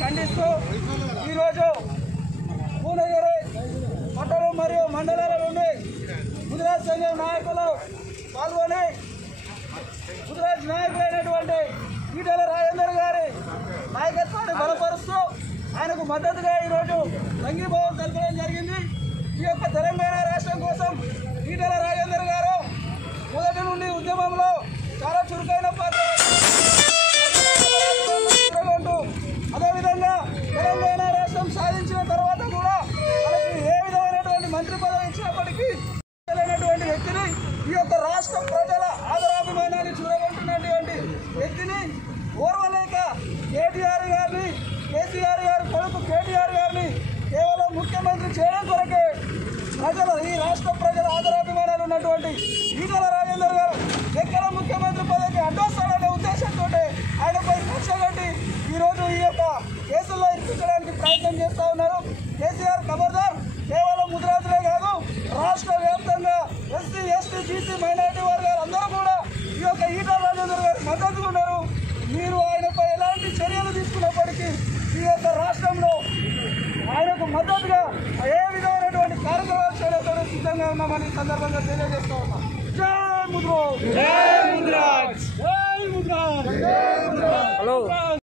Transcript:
ఖండిస్తూ ఈరోజు పూనగిరి పట్టణం మరియు మండలాల నుండి ముదిరాజ్ సంఘం నాయకులు పాల్గొని ముదిరాజ్ నాయకులైనటువంటి ఈటెల రాజేందర్ గారి నాయకత్వాన్ని బలపరుస్తూ ఆయనకు మద్దతుగా ఈరోజు సంఘీభావం తెలపడం జరిగింది. ఈ యొక్క తెలంగాణ రాష్ట్రం కోసం ఈటెల రాజేందర్ గారు మొదటి నుండి ఉద్యమంలో చాలా చురుకైన పాత్ర అదేవిధంగా తెలంగాణ రాష్ట్రం సాధించిన తర్వాత కూడా మనకి ఏ విధమైనటువంటి మంత్రి పదవి ఇచ్చినప్పటికీ తెలియనటువంటి వ్యక్తిని ఈ యొక్క రాష్ట్ర ప్రజల ఆదరాభిమానాన్ని చూరగొంటున్నటువంటి వ్యక్తిని ఓర్వలేక కేటీఆర్ గారిని కేసీఆర్ గారి కొడుకు కేటీఆర్ గారిని కేవలం ముఖ్యమంత్రి చేయడం కొరకే ఈ రాష్ట్ర ప్రజల ఆదరాభిమానాలు ఉన్నటువంటి ఈటెల రాజేందర్ గారు ఎక్కడ ముఖ్యమంత్రి పదవికి అడ్డొస్తాడనే ఉద్దేశంతో ఆయనపై కక్ష కట్టి ఈరోజు ఈ యొక్క కేసుల్లో ఇప్పించడానికి ప్రయత్నం చేస్తూ ఉన్నారు. కేసీఆర్ ఖబర్దార్, కేవలం ముదిరాజులే కాదు రాష్ట్ర వ్యాప్తంగా ఎస్సీ ఎస్టీ బీసీ మైనారిటీ వర్గాలు అందరూ కూడా ఈ యొక్క ఈటెల రాజేందర్ గారు మద్దతుగా ఉన్నారు. మీరు ఆయనపై ఎలాంటి చర్యలు తీసుకున్నప్పటికీ ఈ యొక్క రాష్ట్రంలో ఆయనకు మద్దతుగా ఏ విధమైనటువంటి కార్యక్రమాలు చేయడంతో సిద్ధంగా ఉన్నామని సందర్భంగా తెలియజేస్తూ ఉన్నాం. జై ముద్రో.